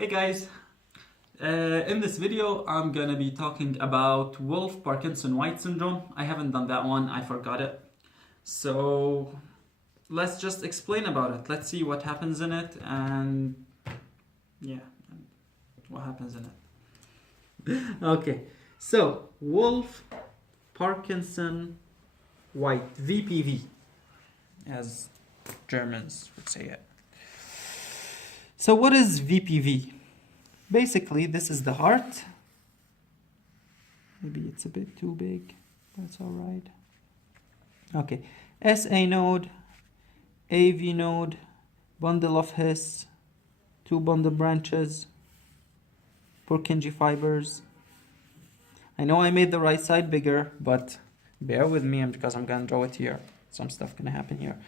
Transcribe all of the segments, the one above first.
Hey guys, in this video I'm gonna be talking about Wolff Parkinson White Syndrome. I haven't done that one, I forgot it. So let's just explain about it. Let's see what happens in it and yeah, what happens in it. Okay, so Wolff Parkinson White, VPV, as Germans would say it. So what is VPV? Basically, this is the heart. Maybe it's a bit too big. That's all right. Okay. SA node, AV node, bundle of His, two bundle branches, Purkinje fibers. I know I made the right side bigger, but bear with me because I'm going to draw it here. Some stuff going to happen here.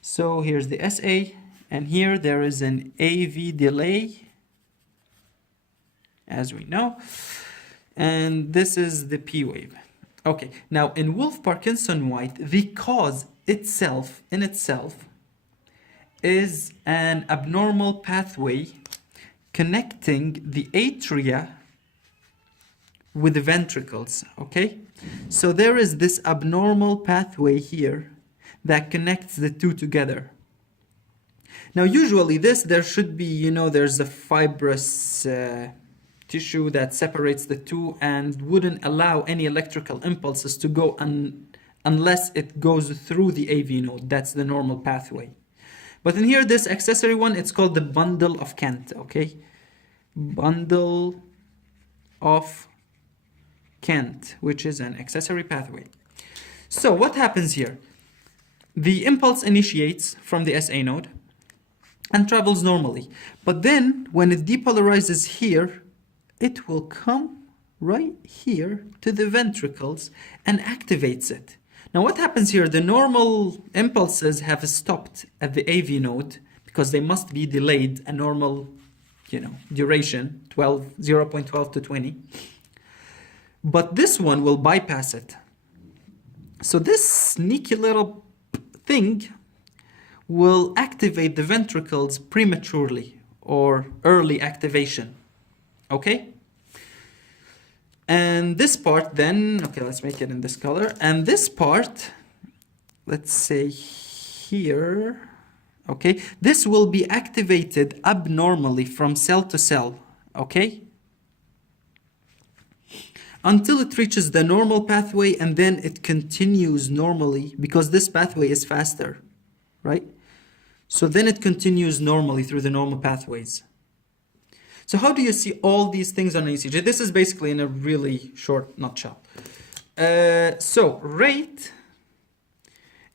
So here's the SA, and here there is an AV delay, as we know, and this is the P wave. Okay, now in Wolff Parkinson White, the cause itself is an abnormal pathway connecting the atria with the ventricles. Okay, so there is this abnormal pathway here that connects the two together. Now usually there should be, there's a fibrous tissue that separates the two and wouldn't allow any electrical impulses to go unless it goes through the AV node. That's the normal pathway. But in here, this accessory one, it's called the bundle of Kent, okay? Bundle of Kent, which is an accessory pathway. So what happens here? The impulse initiates from the SA node and travels normally. But then when it depolarizes here, it will come right here to the ventricles and activates it. Now what happens here? The normal impulses have stopped at the AV node because they must be delayed a normal, duration, 0.12 to 20. But this one will bypass it. So this sneaky little thing will activate the ventricles prematurely or early activation. Okay? And this part then, okay, let's make it in this color. And this part, let's say here, okay, this will be activated abnormally from cell to cell, okay? Until it reaches the normal pathway and then it continues normally because this pathway is faster, right? So then it continues normally through the normal pathways. So how do you see all these things on an ECG? This is basically in a really short nutshell. So rate,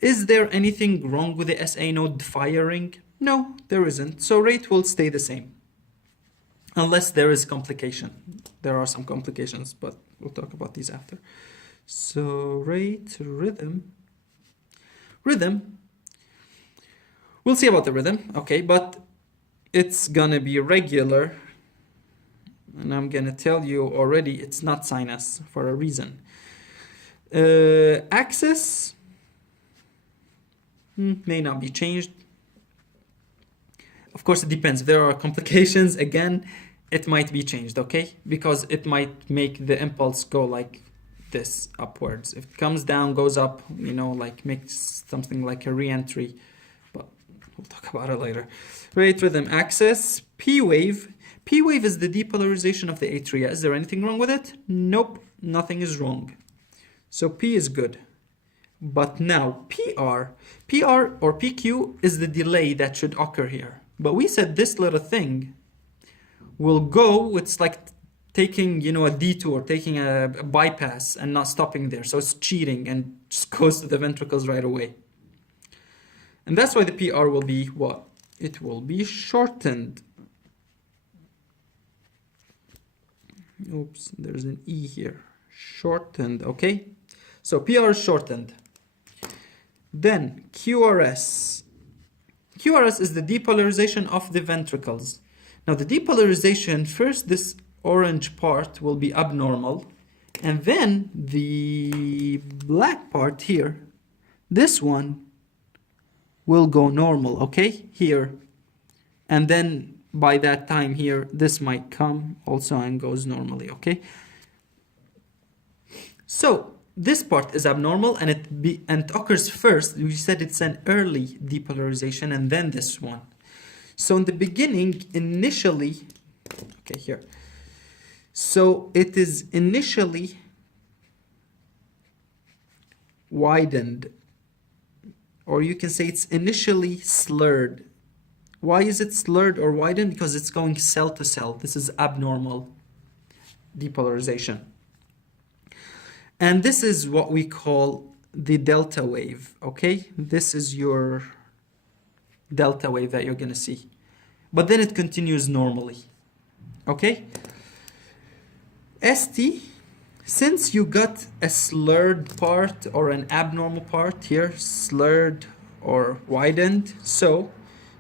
is there anything wrong with the SA node firing? No, there isn't. So rate will stay the same. Unless there is complication. There are some complications, but we'll talk about these after. So rate, rhythm. Rhythm. We'll see about the rhythm, okay, but it's gonna be regular. And I'm going to tell you already it's not sinus for a reason. Axis may not be changed. Of course, it depends. If there are complications, again, it might be changed, okay? Because it might make the impulse go like this upwards. If it comes down, goes up, like makes something like a re-entry. But we'll talk about it later. Rate, rhythm, axis, P wave. P wave is the depolarization of the atria. Is there anything wrong with it? Nope, nothing is wrong. So P is good. But now PR or PQ is the delay that should occur here. But we said this little thing will go, it's like taking, a detour, taking a bypass and not stopping there. So it's cheating and just goes to the ventricles right away. And that's why the PR will be what? It will be shortened. Oops, there's an E here. Shortened, okay? So PR is shortened. Then QRS. QRS is the depolarization of the ventricles. Now the depolarization, first this orange part will be abnormal. And then the black part here, this one will go normal, okay? Here. And then by that time here, this might come also and goes normally, okay? So this part is abnormal and it occurs first. We said it's an early depolarization and then this one. So in the beginning, initially, okay, here. So it is initially widened, or you can say it's initially slurred. Why is it slurred or widened? Because it's going cell to cell. This is abnormal depolarization. And this is what we call the delta wave, okay? This is your delta wave that you're going to see. But then it continues normally, okay? ST, since you got a slurred part or an abnormal part here, slurred or widened, so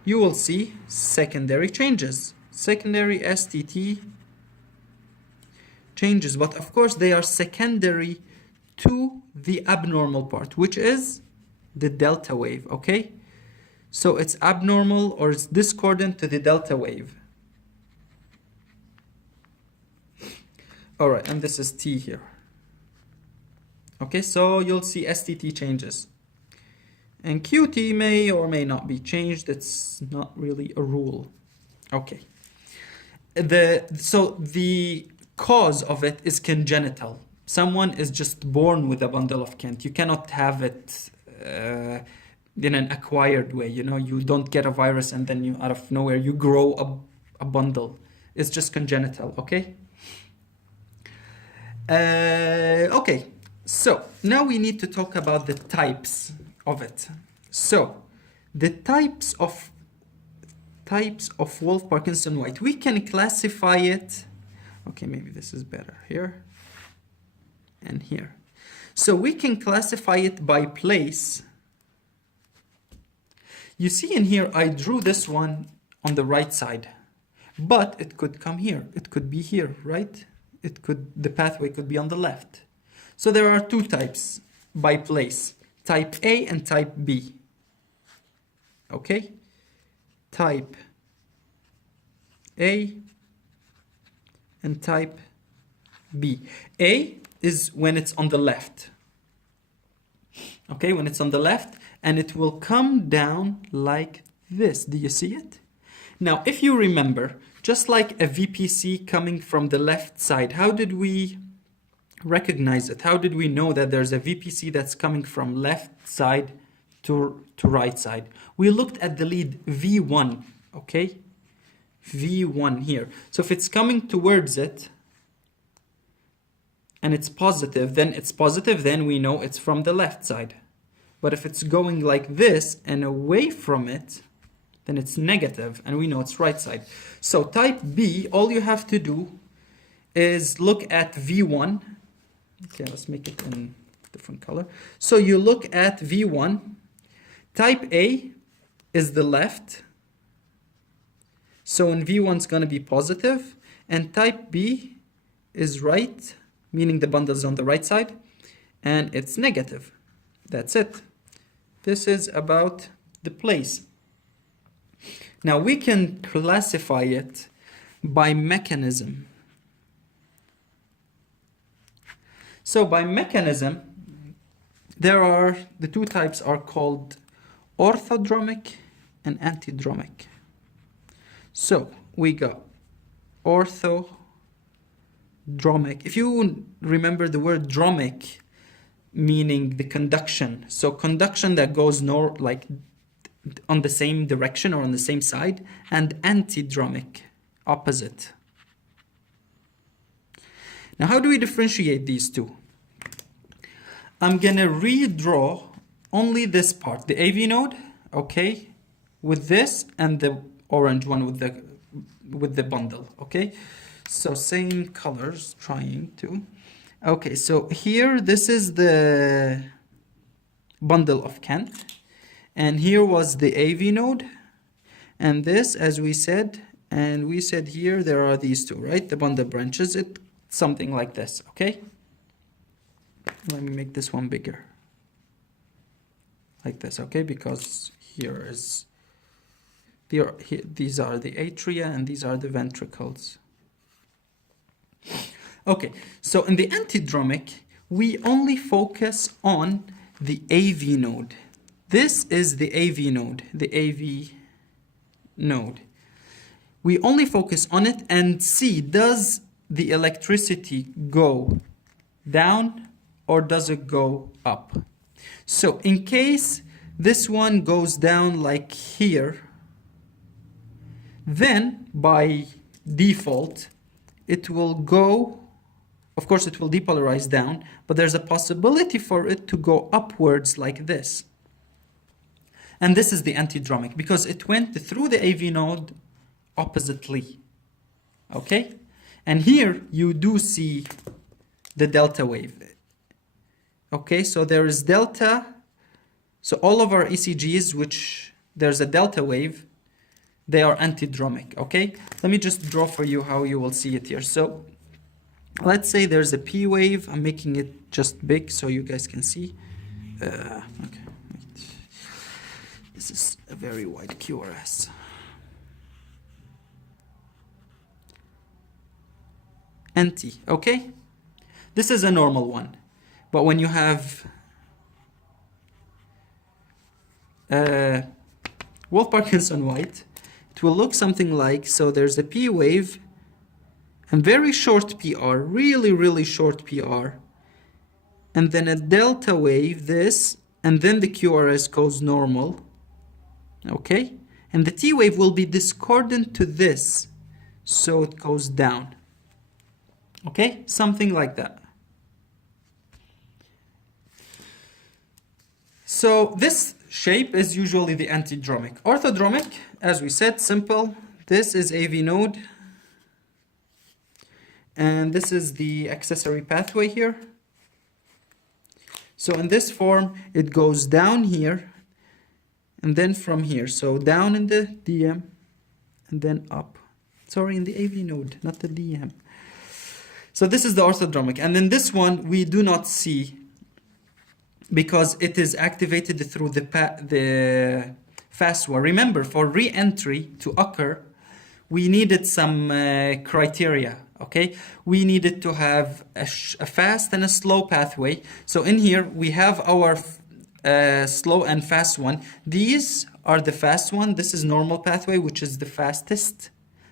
you will see secondary changes. Secondary STT changes, but of course they are secondary to the abnormal part, which is the delta wave, okay? So it's abnormal or it's discordant to the delta wave. All right, and this is T here. Okay, so you'll see STT changes. And QT may or may not be changed. It's not really a rule. Okay. So the cause of it is congenital. Someone is just born with a bundle of Kent. You cannot have it in an acquired way. You know, you don't get a virus and then you out of nowhere you grow a bundle. It's just congenital, okay? Okay, so now we need to talk about the types of it. So the types of Wolff Parkinson White, we can classify it. Okay, maybe this is better here and here. So we can classify it by place. You see in here, I drew this one on the right side, but it could come here. It could be here, right? The pathway could be on the left. So there are two types by place, type A and type B. Okay? Type A and type B. A is when it's on the left. Okay, when it's on the left, and it will come down like this. Do you see it? Now, if you remember, just like a VPC coming from the left side, how did we recognize it? How did we know that there's a VPC that's coming from left side to right side? We looked at the lead V1, okay? V1 here. So if it's coming towards it and it's positive, then we know it's from the left side. But if it's going like this and away from it, then it's negative, and we know it's right side. So type B, all you have to do is look at V1. Okay, let's make it in different color. So you look at V1. Type A is the left. So in V1 is going to be positive, and type B is right, meaning the bundle is on the right side, and it's negative. That's it. This is about the place. Now we can classify it by mechanism. So by mechanism, the two types are called orthodromic and antidromic. So we got orthodromic. If you remember the word dromic, meaning the conduction. So conduction that goes like on the same direction or on the same side, and antidromic, opposite. Now, how do we differentiate these two? I'm gonna redraw only this part, the AV node, okay, with this, and the orange one with the bundle, okay? So same colors, trying to. Okay, so here, this is the bundle of Kent. And here was the AV node, and this, as we said, and we said here there are these two, right? The bundle branches, it's something like this, okay? Let me make this one bigger. Like this, okay? Because here is These are the atria and these are the ventricles. Okay, so in the antidromic, we only focus on the AV node. This is the AV node, the AV node. We only focus on it and see, does the electricity go down or does it go up? So in case this one goes down like here, then by default, it will go, of course it will depolarize down, but there's a possibility for it to go upwards like this. And this is the antidromic because it went through the AV node oppositely. Okay? And here you do see the delta wave. Okay, so there is delta. So all of our ECGs, which there's a delta wave, they are antidromic. Okay? Let me just draw for you how you will see it here. So let's say there's a P wave. I'm making it just big so you guys can see. Okay. This is a very wide QRS. NT, okay? This is a normal one. But when you have Wolff Parkinson White, it will look something like, so there's a P wave and very short PR, really, really short PR, and then a delta wave, this, and then the QRS goes normal, okay? And the T wave will be discordant to this, so it goes down, okay? Something like that. So this shape is usually the antidromic. Orthodromic, as we said, simple. This is AV node. And this is the accessory pathway here. So in this form, it goes down here and then from here. So down in the DM and then up. Sorry, in the AV node, not the DM. So this is the orthodromic. And then this one we do not see because it is activated through the FASWA. Remember, for re-entry to occur, we needed some criteria, okay? We needed to have a fast and a slow pathway. So in here, we have our slow and fast one. These are the fast one. This is normal pathway, which is the fastest.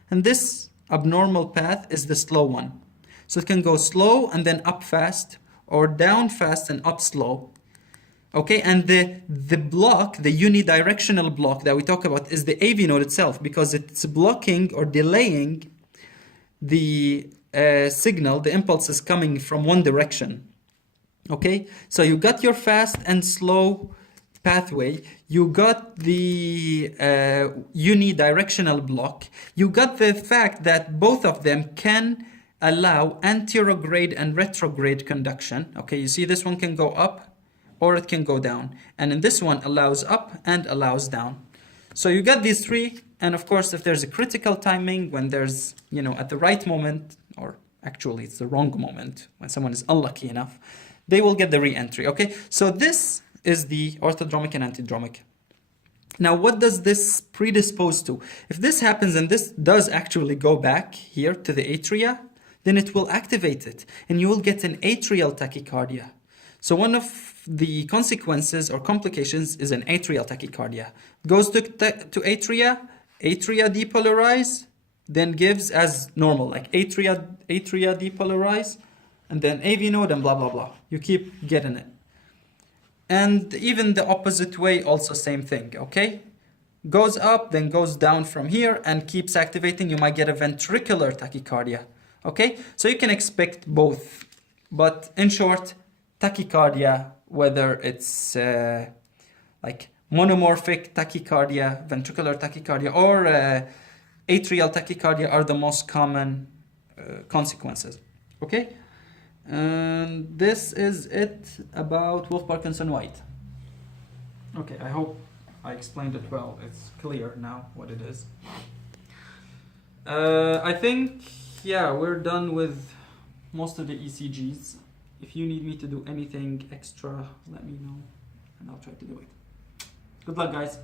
And this abnormal path is the slow one. So it can go slow and then up fast, or down fast and up slow. Okay, and the block, the unidirectional block that we talk about is the AV node itself because it's blocking or delaying the signal, the impulses coming from one direction. Okay, so you got your fast and slow pathway, you got the unidirectional block, you got the fact that both of them can allow anterograde and retrograde conduction. Okay, you see this one can go up or it can go down. And in this one allows up and allows down. So you got these three. And of course, if there's a critical timing, when there's, you know, at the right moment, or actually it's the wrong moment, when someone is unlucky enough, they will get the re-entry, okay? So this is the orthodromic and antidromic. Now, what does this predispose to? If this happens and this does actually go back here to the atria, then it will activate it and you will get an atrial tachycardia. So one of the consequences or complications is an atrial tachycardia. Goes to atria, atria depolarize, then gives as normal, like atria depolarize, and then AV node and blah, blah, blah. You keep getting it. And even the opposite way, also same thing, okay? Goes up, then goes down from here and keeps activating. You might get a ventricular tachycardia, okay? So you can expect both. But in short, tachycardia, whether it's like monomorphic tachycardia, ventricular tachycardia, or atrial tachycardia are the most common consequences. Okay? And this is it about Wolff Parkinson White. Okay, I hope I explained it well. It's clear now what it is. I think, yeah, we're done with most of the ECGs. If you need me to do anything extra, let me know and I'll try to do it. Good luck, guys.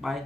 Bye.